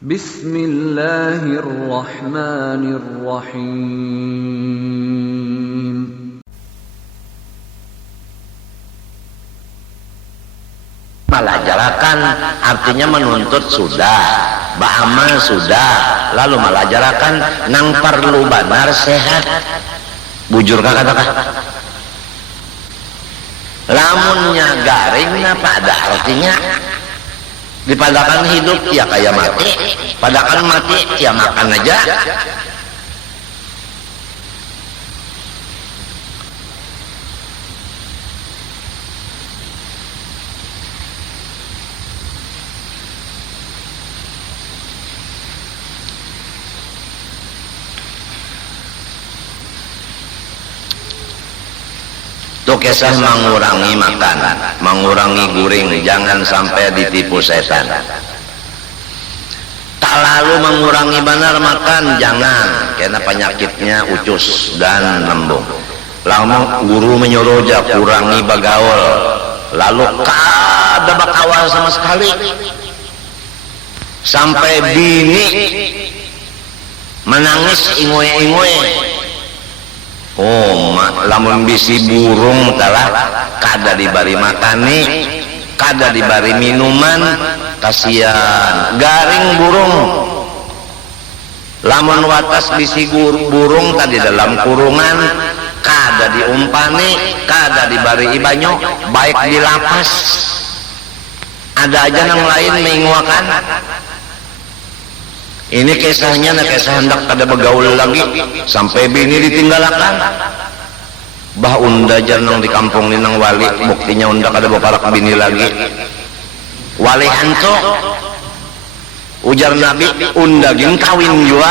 Bismillahirrahmanirrahim. Malajarakan artinya menuntut sudah, ba'amal sudah, lalu malajarakan nang perlu benar sehat. Bujur kata-kata. Lamunnya garing apa ada artinya? Dipadakan hidup ya kayak mati, padakan mati ya makan aja. Itu kisah mengurangi makan, mengurangi guring, jangan sampai ditipu setan. Tak lalu mengurangi benar makan, jangan, karena penyakitnya ucus dan lembung. Lalu guru menyuruh aja kurangi bagaul, lalu kada bakawal sama sekali, sampai bini menangis ingoy-ingoy. Oh, lamun bisi burung telah kada dibari makani, kada dibari minuman, kasihan garing burung. Lamun watas bisi burung tadi dalam kurungan, kada diumpani, kada dibari ibanyo, baik di lapas. Ada aja yang lain menguakan. Ini kisahnya, kisah hendak kada begaul lagi sampai bini ditinggalkan. Bah unda janang di kampung ninang wali, buktinya unda kada beparak bini lagi. Wali hantu, ujar Nabi, unda gin kawin jua.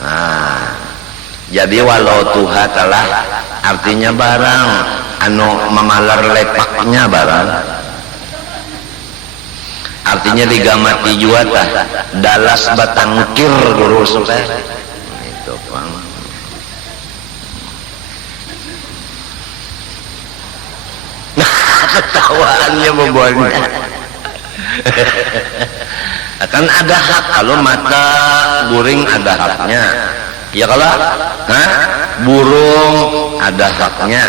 Nah, jadi walau Tuhan telah artinya barang anu memalar lepaknya barang. Artinya digamati juga tah dalas batangkir guru supaya itu Bang. Ketawaannya bebolnya. Akan ada hak kalau mata guring ada haknya. Ya kalau burung ada haknya.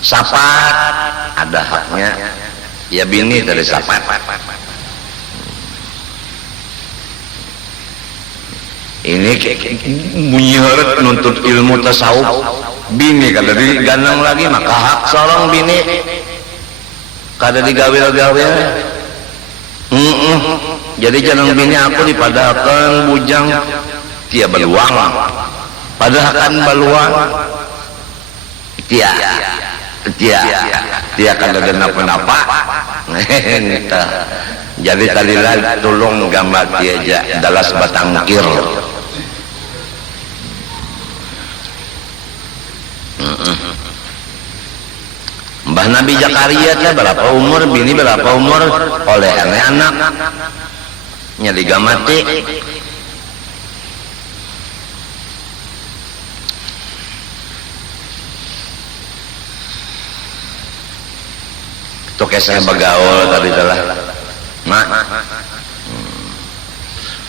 Sapat ada haknya. Ya bini dari sapat. Ini munyiharet nuntut ilmu tasawuf. Bini kada digandang lagi maka hak seorang bini kada digawil-gawil. Jadi jangan bini aku dipadakan bujang tia beluang. Padakan beluang tia kada kenapa-napa. Jadi tadilah tolong gambar dia aja dalas batangkir. Mbah Nabi Zakaria teh berapa umur, bini berapa umur, oleh anak nya digamati. Itu kisah begaul tadi telah mak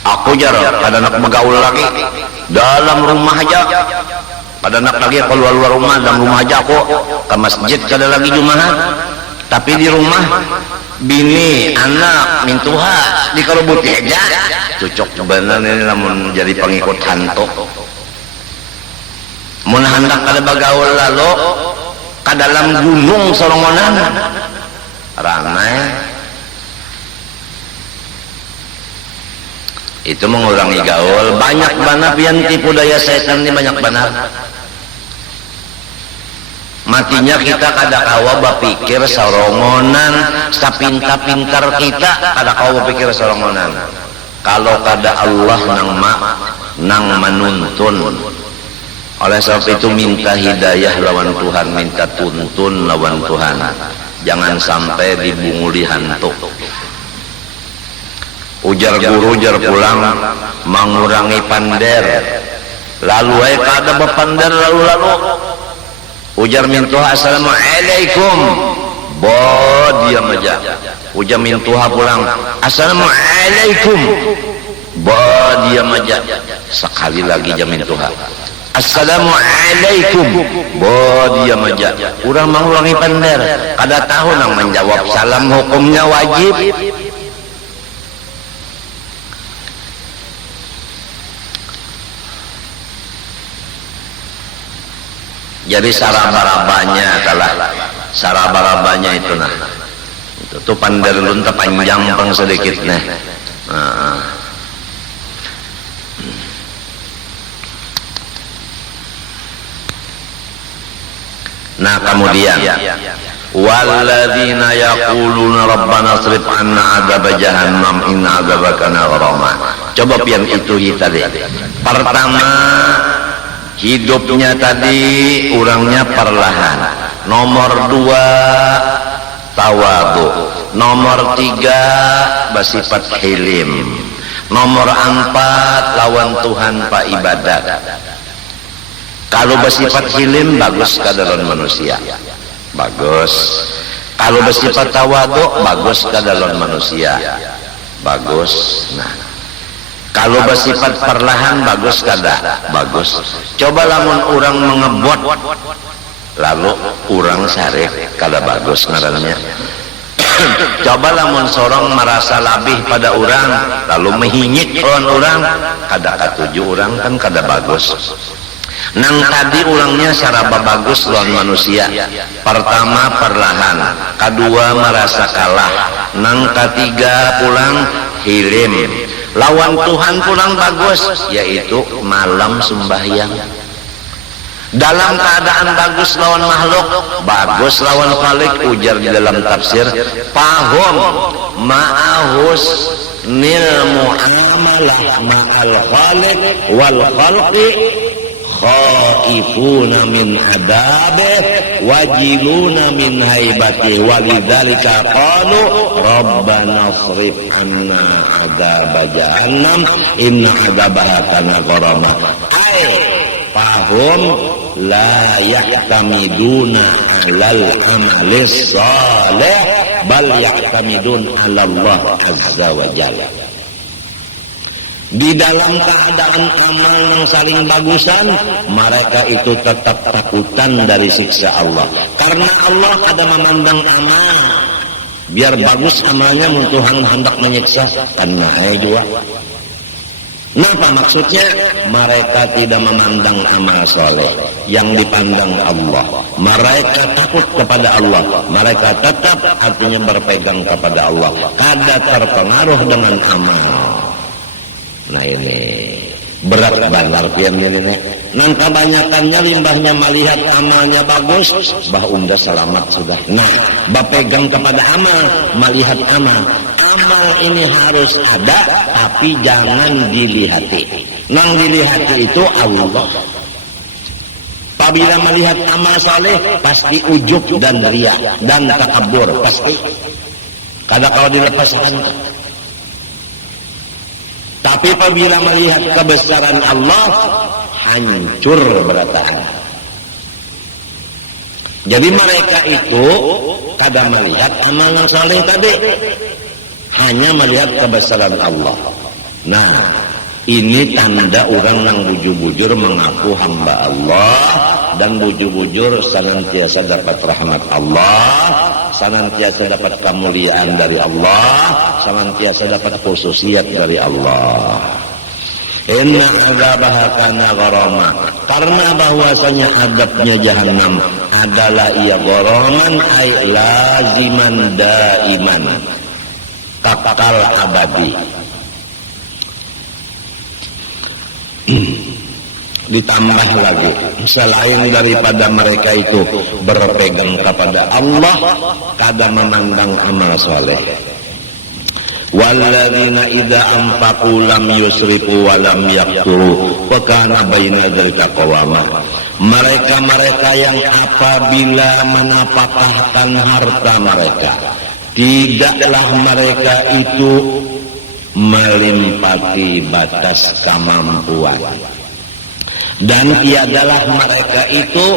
aku jarang pada nak begaul lagi dalam rumah aja, pada nak lagi keluar rumah, dalam rumah aja aku ke masjid kada lagi Jumat, tapi di rumah bini anak mintuha di karubuti aja cocok bener ini namun jadi pengikut hantu. Mun hendak kada begaul lalu ke dalam gunung sorongonan ramai itu mengurangi gaul. Banyak banget pian tipu daya setan ini, banyak banget. Matinya kita kada kawa bapikir sorongonan, sapintar-pintar kita kada kawa bapikir sorongonan. Kalau kada Allah nang manuntun. Oleh sebab itu minta hidayah lawan Tuhan, minta tuntun lawan Tuhan. Jangan sampai dibunguli hantu. Ujar guru ujar pulang mengurangi pander. Lalu kada bepander lalu. Ujar mintuha assalamualaikum. diam aja. Ujamin Tuhan pulang, assalamualaikum, diam aja. Sekali lagi jamin Tuhan, assalamualaikum, diam aja. Urang mengulangi pandar, kada tahu nang menjawab salam hukumnya wajib. Jadi saraba-rabanya itu nah. Itu tuh pandar lun panjang pang sedikit nah. Nah kemudian walladzina yaquluna rabbana srif 'anna 'adzab jahannam inna 'adzabaha kana gharama. Coba pian itu tadi. Pertama, hidupnya tadi orangnya perlahan. Nomor 2 tawadu. Nomor 3 bersifat hilim. Nomor 4 lawan Tuhan pa ibadat. Kalau bersifat hilim bagus kadaron manusia, bagus. Kalau bersifat tawadu bagus kadaron manusia, bagus. Nah, kalau bersifat perlahan bagus kada, bagus. Coba lamun orang mengebot lalu orang sarek kada bagus ngarannya. Coba lamun sorong merasa labih pada orang lalu mehinyik lawan orang, kada katuju orang kan kada bagus. Nang tadi ulangnya saraba bagus lawan manusia. Pertama perlahan, kedua merasa kalah, nang ketiga pulang hilim. Lawan Tuhan pulang bagus, yaitu malam sembahyang. Dalam keadaan bagus lawan makhluk, bagus lawan Khalik. Ujar di dalam tafsir, fahum ma'ahus nil mu'amalah ma'al Khalik wal khalqi khaifuna min adabih wajiluna min haibati walidzalika qalu rabbana srif 'anna 'adzaba jahannam inna 'adzabaha kana gharama. Ai fahum la yahtamiduna 'alal amalis salih bal yahtamidun 'ala Allah azza wa jalla. Di dalam keadaan amal yang saling bagusan, mereka itu tetap takutan dari siksa Allah. Karena Allah ada memandang amal. Biar bagus amalnya, Tuhan hendak menyiksa. Karena juga. Apa maksudnya? Mereka tidak memandang amal soleh. Yang dipandang Allah. Mereka takut kepada Allah. Mereka tetap artinya berpegang kepada Allah. Kada terpengaruh dengan amal. Nah ini berat banget pian ini. Nang kebanyakannya limbahnya melihat amalnya bagus, bah unda selamat sudah. Nah, berpegang kepada amal, melihat amal. Amal ini harus ada, tapi jangan dilihati. Nang dilihati itu Allah. Apabila melihat amal saleh, pasti ujub dan riya dan takabur pasti. Kadang kalau dilepaskan. Tapi apabila melihat kebesaran Allah, hancur berantakan. Jadi mereka itu kadang melihat amal yang saleh tadi, hanya melihat kebesaran Allah. Nah, ini tanda orang yang bujur-bujur mengaku hamba Allah dan bujur-bujur senantiasa dapat rahmat Allah, senantiasa dapat kemuliaan dari Allah, senantiasa dapat khususiat dari Allah. Inna adzabaha kana gharama. Karena bahwasanya adabnya jahanam adalah ia gharaman ay laziman daiman. Kekal abadi. Ditambah lagi, selain daripada mereka itu berpegang kepada Allah, kada memandang amal soleh. Walladzina idza anfaqu lam yusrifu wa lam yaqturu wa kana baina dzalika qawama. Mereka-mereka yang apabila menapakahkan harta mereka, tidaklah mereka itu melimpati batas kemampuan. Dan tiadalah mereka itu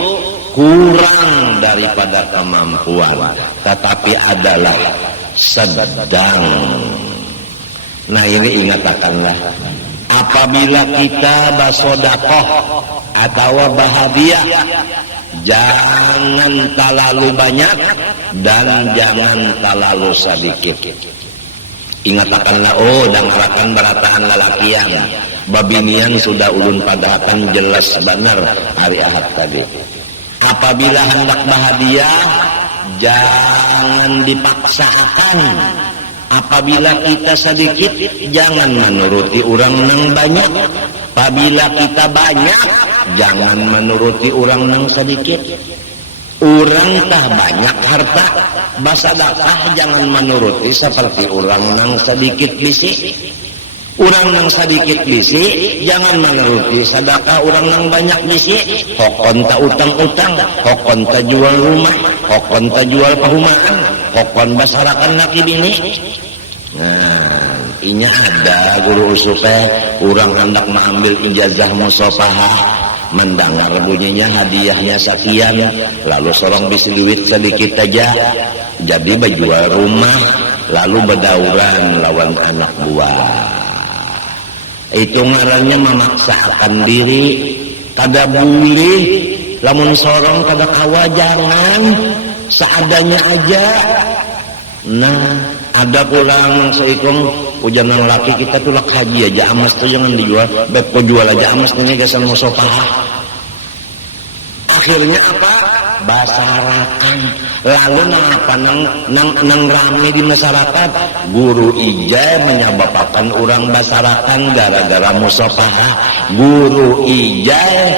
kurang daripada kemampuan, tetapi adalah sedang. Nah ini ingatkanlah, apabila kita bersedekah atau berhadiah, jangan terlalu banyak dan jangan terlalu sedikit. Ingatkanlah, oh dangarakan barataan lalakian, babinian sudah ulun padahkan jelas benar hari Ahad tadi. Apabila hendak berhadiah, jangan dipaksakan. Apabila kita sedikit, jangan menuruti orang yang banyak. Apabila kita banyak, jangan menuruti orang yang sedikit. Orang tak banyak harta, bersedekah jangan menuruti seperti orang yang sedikit bisi. Orang yang sedikit bisi jangan menuruti sedekah orang yang banyak bisi. Hokon tak utang-utang, hokon tak jual rumah, hokon tak jual perumahan, hokon basarakan laki bini. Nah, ini ada guru usupe orang hendak mengambil ijazah musafahah, mendengar bunyinya hadiahnya sekian, lalu seorang bisa duit sedikit aja, jadi berjual rumah, lalu berdauran lawan anak buah. Itu ngarannya memaksakan diri. Kada boleh lamun sorong kada kawa, jangan seadanya aja. Nah ada pulang seikung ujanan laki kita tuh lak haji aja amas tuh jangan dijual, beko jual aja amas ini gasan musafahah. Akhirnya apa? Basarakan. Lalu apa nang rame di masyarakat, guru ijai menyebabkan orang basarakan gara-gara musafahah. Guru ijai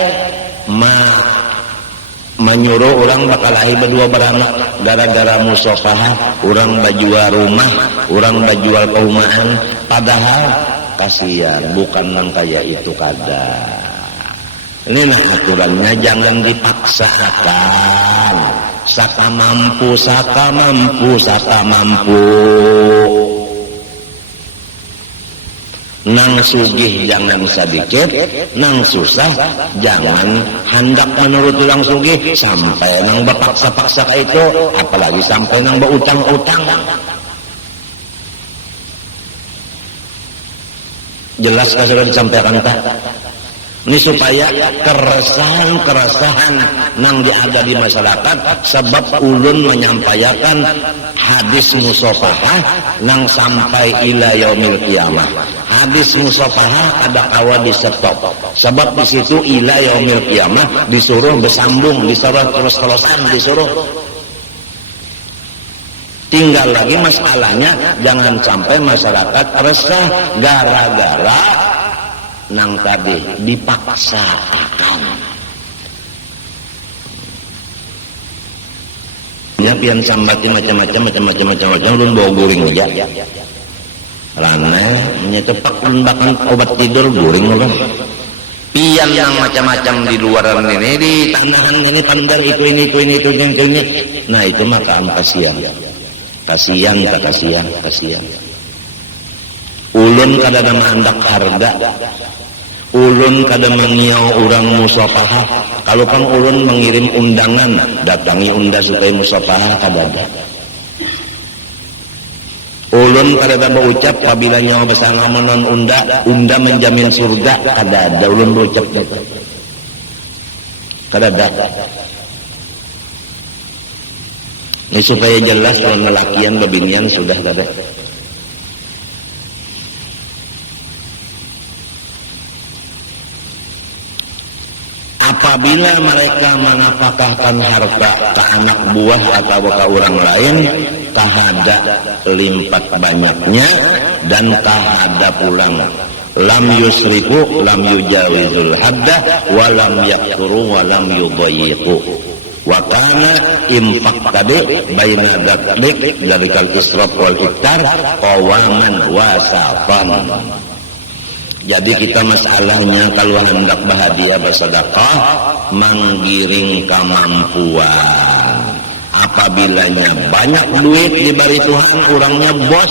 menyuruh orang bakal lahir berdua beranak gara-gara musafahah. Orang bajual rumah, orang bajual perumahan, padahal kasihan bukan nang kaya itu kada. Ini nah aturannya, jangan dipaksakan. Saka mampu, saka mampu, saka mampu. Nang sugih jangan sedikit, nang susah jangan hendak menurut orang sugih sampai nang bapaksa-paksa itu, apalagi sampai nang berutang-utang. Jelas sudah disampaikan tak? Ini supaya keresahan nang ada di masyarakat, sebab ulun menyampaikan hadis musafahah nang sampai ila yaumil qiyamah. Hadis musafahah ada kawa di stop, sebab di situ ila yaumil qiyamah disuruh bersambung, disuruh terus-terusan, disuruh. Tinggal lagi masalahnya jangan sampai masyarakat resah gara-gara nang tadi dipaksakan. Ya pian sambati macam-macam ulun bawa guring aja. Rana nyetepak ulun bahkan obat tidur guring ulun. Pian yang macam-macam di luaran ini, di tanahan ini pandang itu ini. Nah itu maka kasihan. Ulun kada hendak harga, ulun kada mengiau orang musafahah. Kalau pang ulun mengirim undangan, datangi unda supaya musafahah kada ada. Ulun kada berucap apabila nyawa bersama menon unda menjamin surga, kada ada. Ulun berucap kada ada. Ini supaya jelas kalau lelakian babinian sudah kada. Apabila mereka menafkahkan harta ke anak buah atau ke orang lain, kahada limpat banyaknya dan kahada pulang. Lam yusriku, lam yujawizul hadda, wa lam yakturu, wa lam yudayiku. Wa kana infak tadi baina dzalik dari kal israf wal iktar qawaman wasafan. Jadi kita masalahnya kalau hendak bahagia bersedekah menggiring kemampuan. Apabilanya banyak duit diberi Tuhan, orangnya bos,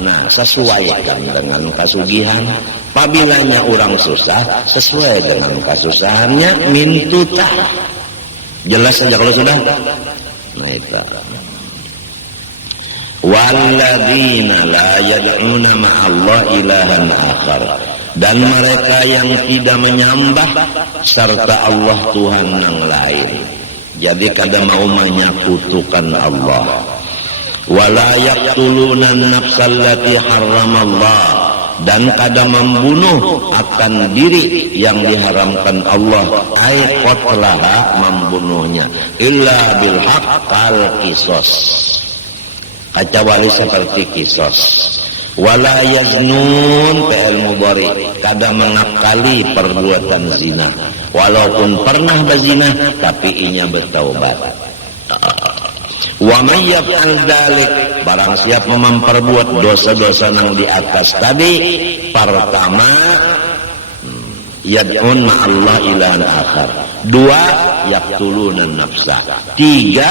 nah sesuaikan dengan kasugihan. Apabilanya orang susah, sesuai dengan kasusahannya, mintuta. Jelas saja kalau sudah. Nah itu. Walladzina la yad'una ma'allah ilahan akhar, dan mereka yang tidak menyembah serta Allah Tuhan yang lain. Jadi kada mau menyekutukan Allah. Wala yaqtuluna an-nafsal lati harramallah, dan kada membunuh akan diri yang diharamkan Allah, ay qatlaha, membunuhnya, illa bil haqqal qisas, kecuali seperti qisas. Wala yaznun, fi'il mudhari, kada mengakali perbuatan zina, walaupun pernah berzina tapi inya bertaubat. Wa may yaf'al dzalik, barang siapa memperbuat dosa-dosa yang di atas tadi, pertama yad'un ma'allah ilahan akhar, dua yaqtuluna nafsa, tiga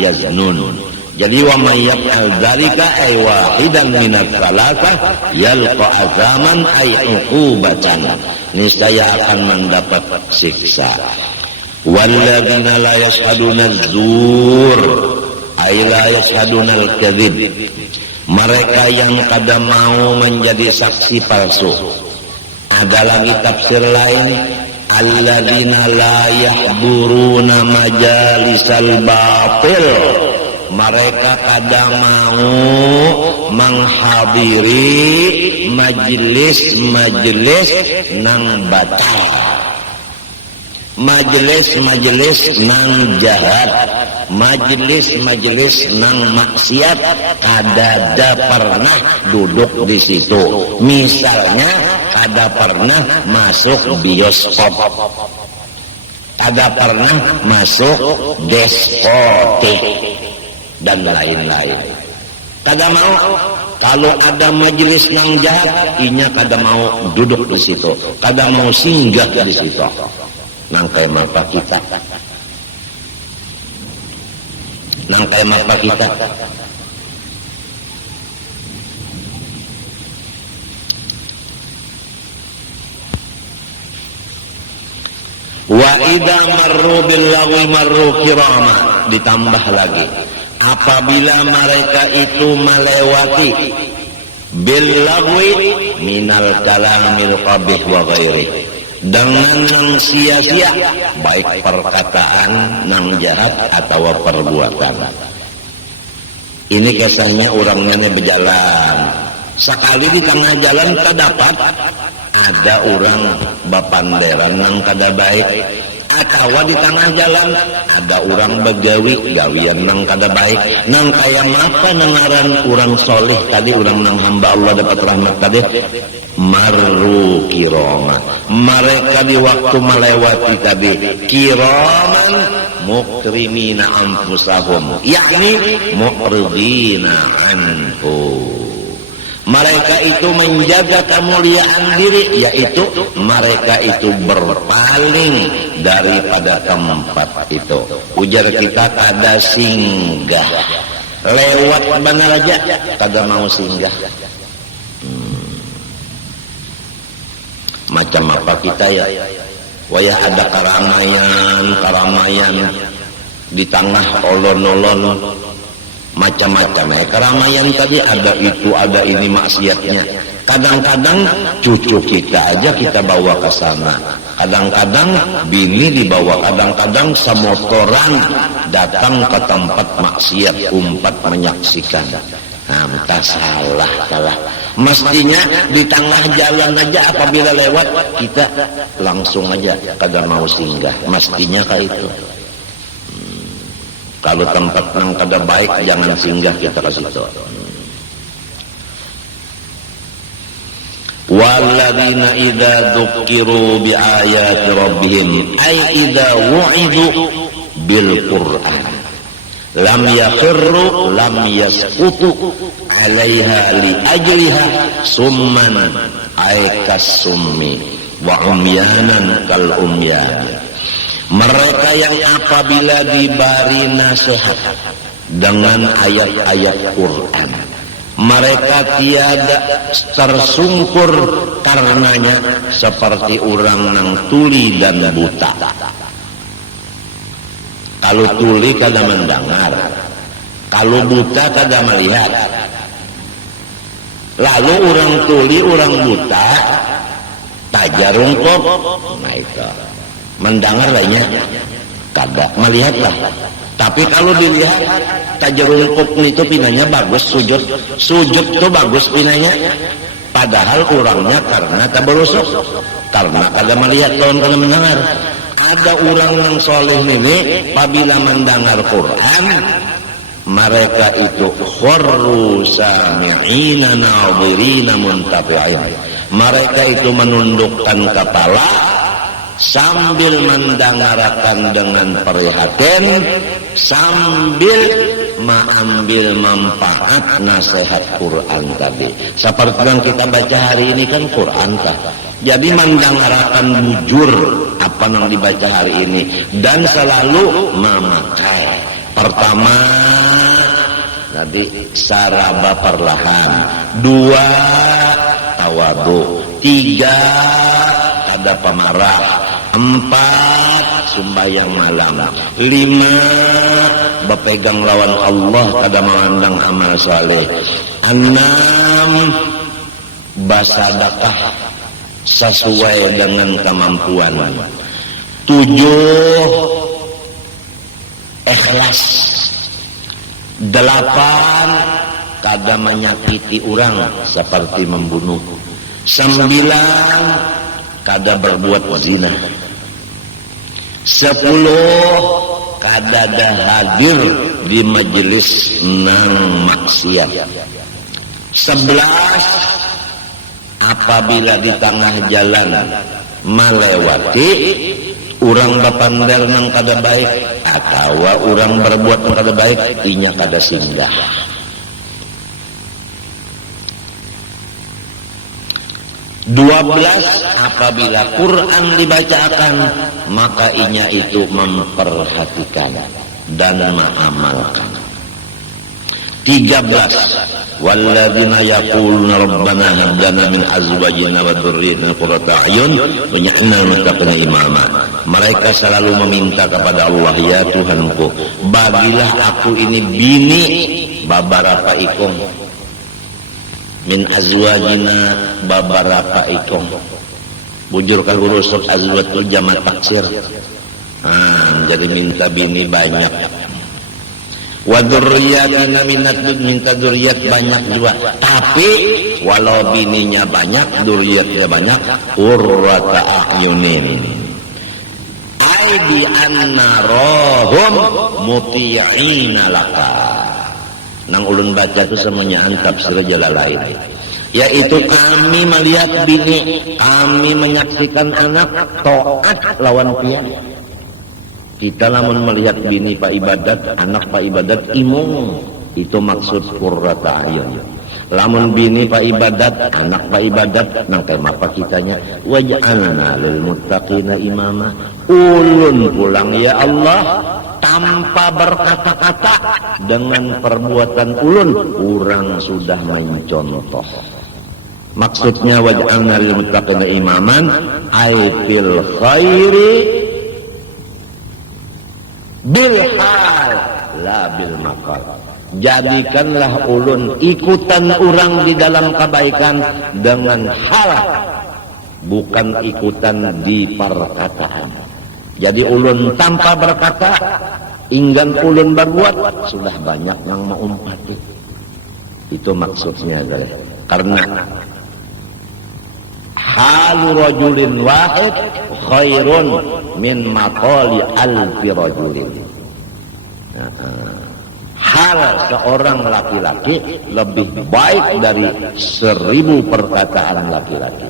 yaznun. Jadi wa may yaf'al dzalika ay wahidan minat salatah yalqa azaman ay uqubatan, niscaya akan mendapat siksa. Walladzina la yashhaduna az-zur ay la yashhaduna al-kadzib, mereka yang kada mau menjadi saksi palsu. Ada lagi tafsir lain, alladzina la yahduruna majalisal batil, mereka kada mau menghadiri majelis-majelis nang batal, majelis-majelis nang jahat, majelis-majelis nang maksiat, kada pernah duduk di situ. Misalnya kada pernah masuk bioskop, kada pernah masuk diskotik dan lain-lain. Kada mau. Kalau ada majelis nang jahat, inya kada mau duduk di situ, kada mau singgah di situ. Nang kaya mapa kita, nang kaya mapa kita. Wa idza marru bil lagwi marru kirama, ditambah lagi, apabila mereka itu melewati bil lagwi minal kalamil qabih wa ghairi, dengan yang sia-sia, baik perkataan nang jahat atau perbuatan. Ini kisahnya orangnya berjalan, sekali di tengah jalan terdapat ada orang bapanderan nang kada baik, atau di tengah jalan ada orang begawi gawian nang kada baik, nang kaya mapa nengaran orang soleh tadi, orang nang hamba Allah dapat rahmat tadi, marru kirama, mereka di waktu melewati tadi kiraman mukrimina anfusahum, yakni mu'ridina anhu, mereka itu menjaga kemuliaan diri, yaitu mereka itu berpaling daripada tempat itu. Ujar kita kada singgah, lewat benar aja kada mau singgah. Macam apa kita ya? Waya ada keramaian di tengah olon-olon, macam-macam ya keramaian tadi, ada itu ada ini maksiatnya. Kadang-kadang cucu kita aja kita bawa ke sana, kadang-kadang bini dibawa, kadang-kadang semotoran datang ke tempat maksiat umpat menyaksikan. Nah, entah salah kalah. Mestinya di tengah jalan aja apabila lewat kita langsung aja kada mau singgah, mestinya kayak itu. Kalau tempat nang kada baik jangan singgah kita ke situ. Walladzina idza dzukiru bi ayati rabbihim ay idza wu'idu bil Qur'an lam yakhirru lam yasqutu 'alaiha li ajliha summan ay kasummi wa umyanan kal umyan. Mereka yang apabila diberi nasihat dengan ayat-ayat Quran, mereka tiada tersungkur karenanya seperti orang yang tuli dan buta. Kalau tuli kada mendengar, kalau buta kada melihat. Lalu orang tuli, orang buta tajarungkop, nah itu mendengar lainnya kada, melihat lah. Tapi kalau dilihat tajarungkop itu pinanya bagus, sujud itu bagus pinanya. Padahal orangnya karena tak berusuk, karena kada melihat lawan kada mendengar. Ada orang yang soleh ini apabila mendengar Quran, mereka itu kharru sami'ina nadhirina muntafi'in. Mereka itu menundukkan kepala sambil mendengarkan dengan perhatian, sambil mengambil manfaat nasihat Quran tadi. Seperti yang kita baca hari ini kan Quran kah? Jadi mendengarkan bujur apa yang dibaca hari ini dan selalu memakai. Pertama tadi saraba perlahan, 2 tawadu, 3 ada pemarah, 4 sembahyang malam, 5 berpegang lawan Allah kada memandang amal saleh, 6 bersedekah sesuai dengan kemampuan, 7 ikhlas, 8 kada menyakiti orang seperti membunuh, 9 kada berbuat zina, 10 kada ada hadir di majelis nang maksiat, 11 apabila di tengah jalan melewati orang bapandar nang kada baik atau orang berbuat nang kada baik, inya kada singgah. 12 apabila Quran dibacakan maka inya itu memperhatikan dan mengamalkan. 13 walladzina yaquluna rabbana hab lana min azwajina wa dzurriyyatina qurrata a'yun waj'alna lil muttaqina imama. Mereka selalu meminta kepada Allah, ya Tuhanku, bagilah aku ini bini babarapa ikong, min azwajina babarapa ikong. Bujur kalau rusuk azwatul jamak taksir. Jadi minta bini banyak. Wa dzurriyyatina minta dzurriyyat banyak juga. Tapi walau bininya banyak, dzurriyyatnya banyak, qurrata a'yunin. Ai bi annarahum muti'ina laka. Nang ulun baca itu semuanya tafsir Jalalain. Yaitu kami melihat bini, kami menyaksikan anak taat lawan pihak. Kita lamun melihat bini pak ibadat, anak pak ibadat imung, itu maksud qurrata a'yun. Lamun bini pak ibadat, anak pak ibadat, nang tema apa kitanya? Waj'alna lil muttaqina imama. Ulun pulang ya Allah tanpa berkata-kata, dengan perbuatan ulun orang sudah mencontoh. Maksudnya waj'alna lil muttaqina imaman ay fil khairi bil hal la bil maqal. Jadikanlah ulun ikutan orang di dalam kebaikan dengan hal, bukan ikutan di perkataan. Jadi ulun tanpa berkata, inggan ulun berbuat, sudah banyak yang mengumpati. Itu maksudnya guys. Karena halu rajulin wahid khairun min maqali alfi rajulin. Hal seorang laki-laki lebih baik dari 1000 perkataan laki-laki.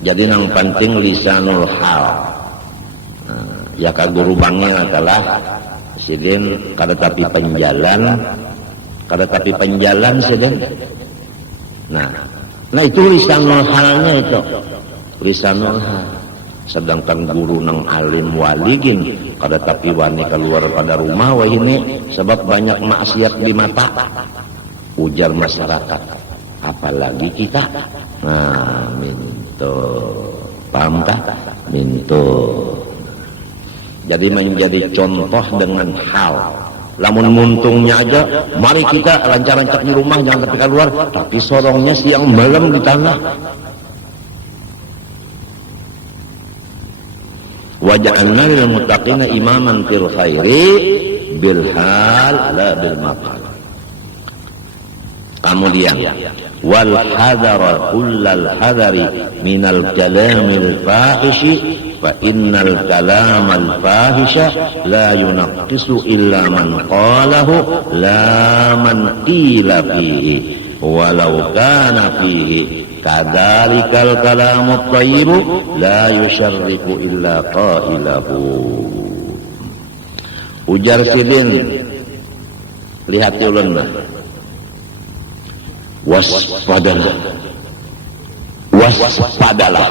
Jadi yang penting lisanul hal. Ya ka guru bangnya adalah sidin kada tapi penjalan, sidin. Nah itu lisanul halnya itu. Lisanul hal. Sedangkan guru nang alim wali gini kada tapi wani keluar pada rumah wah ini sebab banyak maksiat di mata, ujar masyarakat, apalagi kita. Nah minto paham kah? mintu. Jadi menjadi contoh dengan hal. Lamun muntungnya aja, mari kita lancar-lancar di rumah, jangan sampai keluar, tapi sorongnya siang malam di tanah. Waja'alna lil muttaqina imaman fil khairi bil hal la bil maqal. Kemudian wal hadara kullal hadari minal kalamil fahishi fa innal kalamal fahisha la yunaqqisu illa man qalahu la man qila fihi walau kana fihi kadzalikal kalamut thayyibu la yusyarriku illa qailahu. Ujar sidin, lihat ulun, waspadalah, waspadalah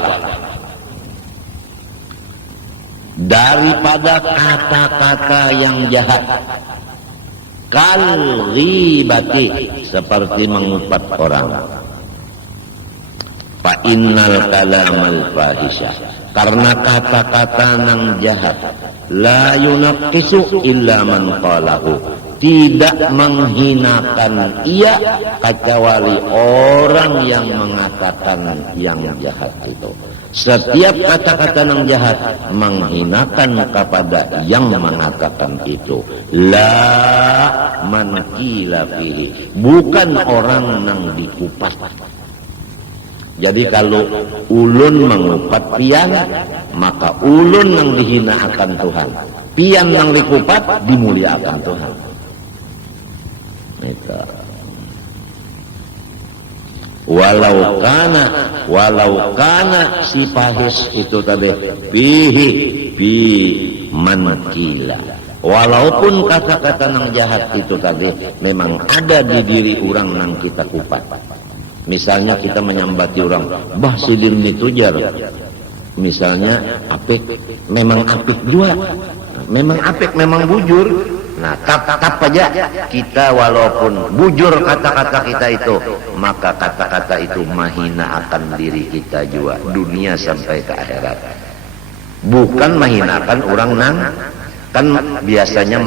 daripada kata-kata yang jahat, kal ghibati, seperti mengupat orang. Fa innal kalamal fahisha, karena kata-kata yang jahat, la yunaqqisu illa man qalahu, tidak menghinakan ia kecuali orang yang mengatakan yang jahat itu. Setiap kata-kata yang jahat menghinakan kepada yang mengatakan itu. La man qila fihi, bukan orang yang dikupat. Jadi kalau ulun mengupat pian, maka ulun yang dihina akan Tuhan. Pian yang dikupat dimuliakan Tuhan. Itu. Walau kana si fahis itu tadi fi man qila. Walaupun kata-kata yang jahat itu tadi memang ada di diri orang yang kita kupat. Misalnya kita menyambati orang, bah sidin itu jar. Misalnya apik, memang apik juga. Memang apik, memang bujur. Nah, tap aja kita walaupun bujur kata-kata kita itu, maka kata-kata itu menghina akan diri kita juga dunia sampai ke akhirat. Bukan menghinakan orang nang, kan biasanya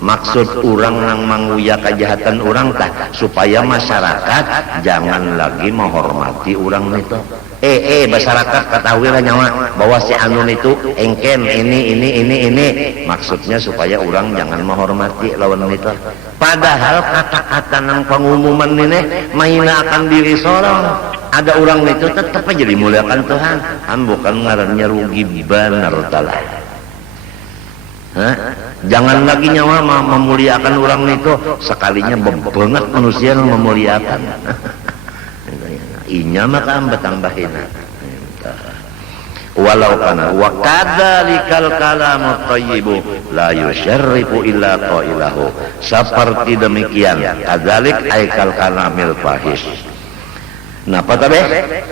maksud orang yang menguya kejahatan orang tah supaya masyarakat jangan lagi menghormati orang itu. Masyarakat ketahuilah nyawa bahwa si anun itu engken ini maksudnya supaya orang jangan menghormati lawan itu. Padahal kata-kata nang pengumuman ini mahina akan diri seorang. Ada orang itu tetap aja dimuliakan Tuhan. Bukan ngarannya rugi benar talah. Jangan lagi nyawa memuliakan orang itu, sekalinya banget manusia yang memuliakan. Inya maka tambahin. Walau kana wa kadzalikal kalamut thayyibu la yusyarrifu illa qailahu. Seperti demikian, kadzalik aikal kalamil fahish. Nah, apa tadi?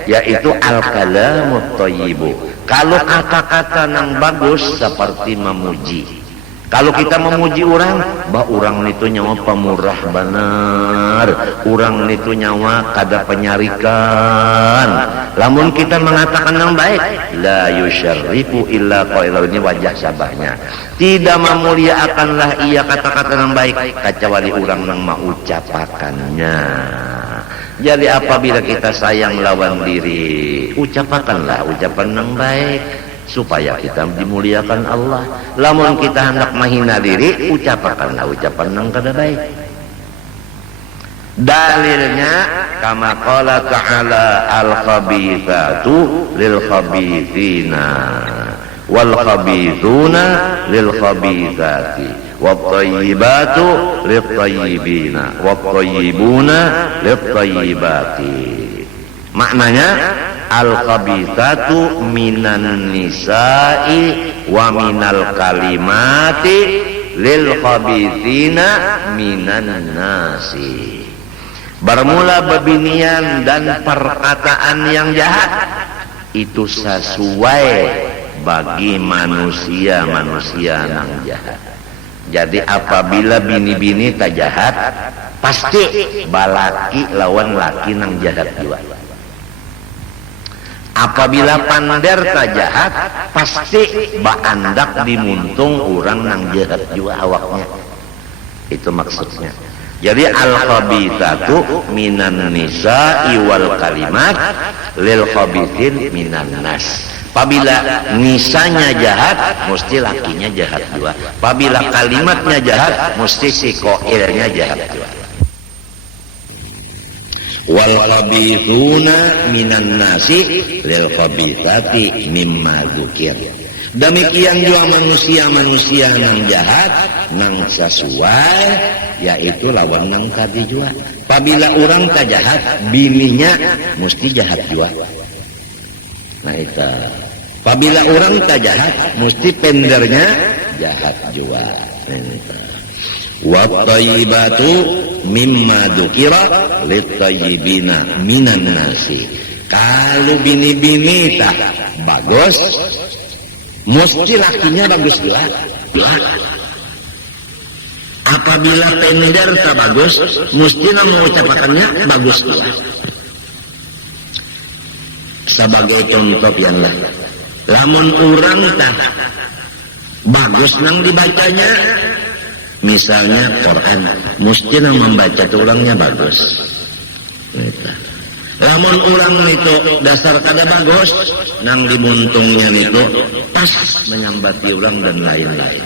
Yaitu al-kalamut thayyibu. Kalau kata-kata yang bagus seperti memuji. Kalau kita memuji orang, bah orang itu nyawa pemurah benar, orang itu nyawa kada penyarikan. Lamun kita mengatakan yang baik, la yusyarrifu illa qailahu, ini wajah sabahnya. Tidak memuliakanlah ia kata-kata yang baik kecuali orang yang mengucapkannya. Jadi apabila kita sayang lawan diri, ucapkanlah ucapan yang baik supaya kita dimuliakan Allah. Lamun kita hendak menghina diri, ucapkanlah ucapan yang kada baik. Dalilnya kama qala ta'ala al-khabithatu lil khabithina wal khabithuna lil khabithati wat-thayyibatu lit-thayyibina wat-thayyibuna lit-thayyibati. Maknanya al-khabithatu minan nisa'i wa minal kalimati lil khabithina minan nasi. Bermula bebinian dan perkataan yang jahat itu sesuai bagi manusia-manusia yang jahat. Jadi apabila bini-bini tak jahat, pasti balaki lawan laki nang jahat juga. apabila panderta jahat pasti baandak dimuntung orang nang jahat juga awaknya. Itu maksudnya. Jadi al-khabithatu minan nisa'i wal kalimat lil khabithin minan nas. Apabila nisanya jahat mesti lakinya jahat juga. Apabila kalimatnya jahat mesti si koilnya jahat juga. Wal khabithuna minan nasi lil khabithati mimma dzukir. Demikian juga manusia-manusia nang jahat nang sesuai yaitu lawan nang tadi juga. Apabila orang tak jahat bininya mesti jahat juga. Nah itu. Apabila orang tak jahat mesti pendernya jahat juga. Wa thayyibatu mimma dzukira lit-thayyibina minan nasi. Kalau bini-bini tak bagus, mesti lakinya bagus juga. Apabila pender tak bagus, mesti nang mengucapkannya bagus juga. Sebagai contoh yang lah, lamun orang tak bagus nang dibacanya, misalnya Quran, mesti nang membaca itu orangnya bagus. Lamun orang itu dasar kada bagus, nang dimuntungnya itu pas menyambati orang dan lain-lain.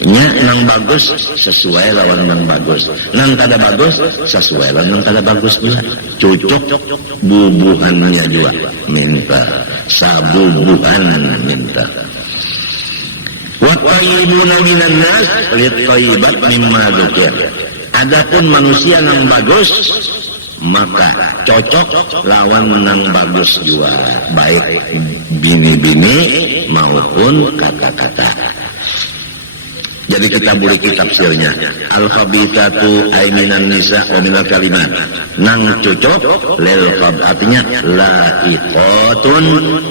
Nya nang bagus sesuai lawan nang bagus, nang kada bagus sesuai lawan nang kada bagus juga. Cocok bubuhannya juga minta, sabubuhan minta. Wa tayyibuna minan nas lit-tayyibat mimma dzukir. Adapun manusia nang bagus maka cocok lawan nang bagus juga, baik bini-bini maupun kata-kata. Jadi kita boleh tafsirnya. Al-khabithatu ay minan nisa wa minal kalimat. Nang cocok lil artinya laiqatun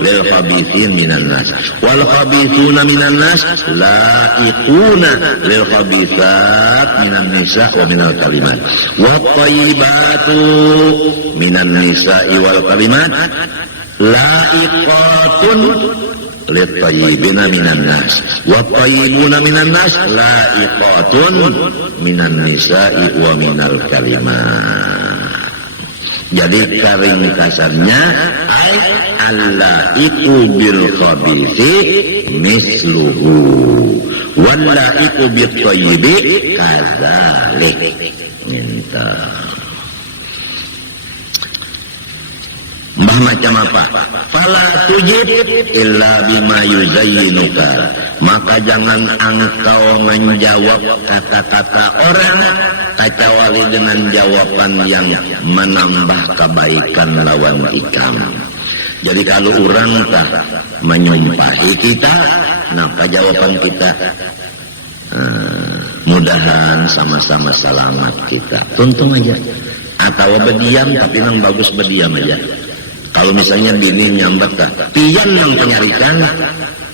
lil khabithin minan nas. Wal khabithuna minan nas laiquna lil khabithat minan nisa wa minal kalimat. Wa thayyibatu minan nisa wal kalimat laiqatun lit-tayyibina minan nas wa tayyibuna minan nas laiqatun minan nisa'i wa minal kalimat. Jadi ringkasannya ay allaiqu bil khabithi misluhu wallaiqu bit tayyibi kadzalik. Minta mbah macam apa? Fala tujib illa bima yuzayyinuka. Maka jangan engkau menjawab kata-kata orang kecuali dengan jawaban yang menambah kebaikan lawan ikam. Jadi kalau orang tak menyumpahi kita, maka jawaban kita mudahan sama-sama selamat kita. Tuntung aja. Atau berdiam tapi yang bagus berdiam aja. Kalau misalnya bini nyambat kah, pian yang penyarikan,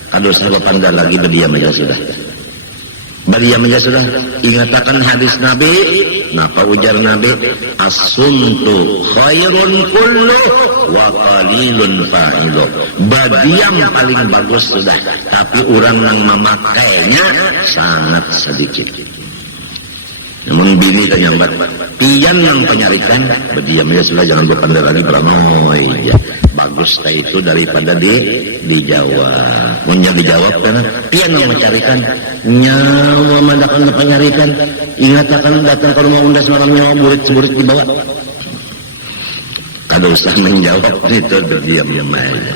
kalau saya pandai lagi berdiam aja sudah. Berdiam aja sudah. Ingatakan hadis Nabi, napa ujar Nabi? As-suntu khairun kullu wa qalilun fa'ilu. Berdiam paling bagus sudah, tapi orang yang memakainya sangat sedikit. Namun bini kan nyambat, pian yang penyarikan, berdiam aja sudah, jangan berpandai lagi beranoy. Ya, bagus itu daripada dijawab. Munya dijawab karena pian yang mencarikan, nyawa mandakan penyarikan. Ingat akan datang ke rumah undas malam nyawa burit-burit dibawa. Kada usah menjawab itu, berdiam aja.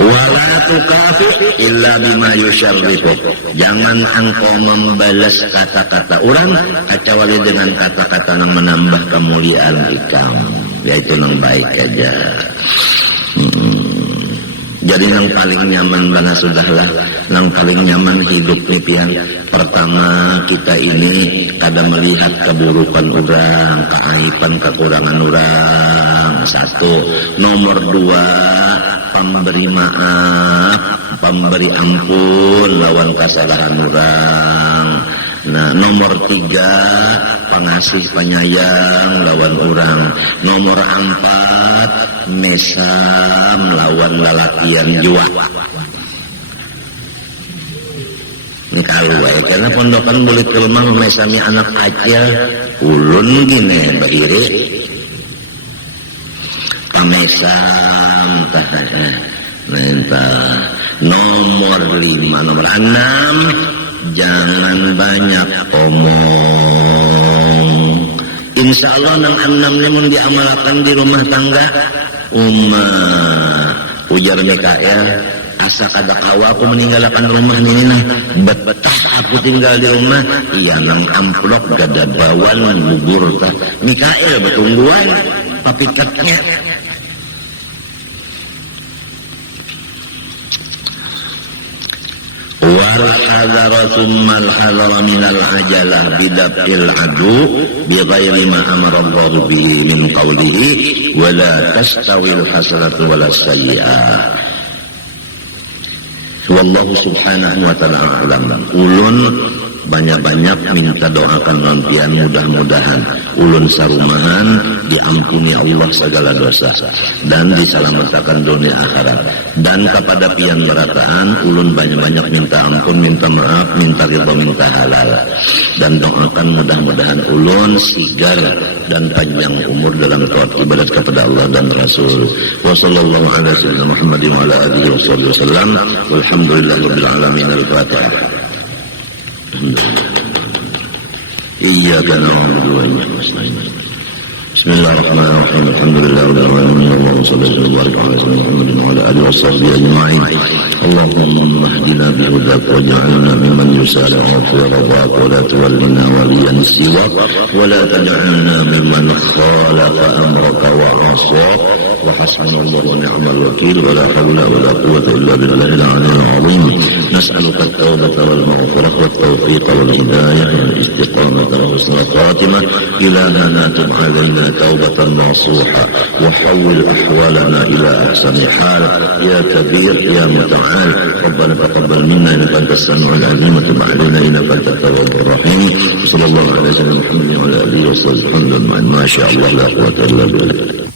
Wala tukafi illa bima yusyarrifu. Jangan engkau membalas kata-kata orang kecuali dengan kata-kata yang menambah kemuliaan ikam, yaitu yang baik aja. Jadi yang paling nyaman mana sudahlah, yang paling nyaman hidup nih pian. Pertama kita ini kada melihat keburukan orang, keaiban kekurangan orang. Satu, nomor dua, pemberi maaf, pemberi ampun lawan kesalahan orang. Nah, nomor 3 pangasih penyayang lawan orang. Nomor 4 mesam lawan lalakian jua. Ini kalau karena pondokan boleh ke rumah mesami anak aja ulun gini bahiri pamesam nomor 5. Nomor 6 jangan banyak omong. Insya Allah nang 6 ini mun diamalkan di rumah tangga ujar Mikael asa kada kawa aku meninggalkan rumah ini nah betah aku tinggal di rumah iya nang amplop gada bawan gugur tah Mikael betungguan papikatnya. والحذر ثم الحذر من العجلة بدفع العدو بغير ما أمر الله به من قوله ولا تستوي الحسنة ولا السيئة. Wallahu subhanahu wa ta'ala a'lam. Ulun banyak-banyak minta doakan nantian mudah-mudahan ulun sarumahan diampuni Allah segala dosa dan diselamatkan dunia akhirat. Dan kepada pian berataan ulun banyak-banyak minta ampun, minta maaf, minta ridha, minta halal. Dan doakan mudah-mudahan ulun sigar dan panjang umur dalam taat ibadat kepada Allah dan Rasul. Wa sallallahu ala sayyidina Muhammadin wa ala alihi wasallam. Walhamdulillahirabbil alamin. Al-Fatihah. Iyyaka na'budu wa iyyaka nasta'in. Bismillahirrahmanirrahim. Alhamdulillahirabbil alamin. Allahumma shalli wa barik ala sayyidina Muhammadin wa ala alihi washabbihi ajma'in. Allahumma ihdina bihudaka waj'alna mimman yusari'u fi ridhaka wa la tuwallina waliyan siwak wa la taj'alna mimman khalafa amraka wa 'asaka wa hasbunallahu wa ni'mal wakeel wa la hawla wa la quwwata illa billahil 'aliyyil 'azim. Nas'aluka at-tawbata wal maghfirah wat tawfiqa wal hidayah wal istiqamata wa husnal khatimah. Ilahana tub 'alaina tawbatan nasuha wa hawwil ahwalana ila ahsani hal ya kabir ya muta'al. ربنا تقبل منا انك انت السميع العليم وتب علينا انك انت التواب الرحيم. صلى الله عليه وسلم محمد وعلى اله وصحبه وسلم. ما شاء الله لا قوه الا بالله.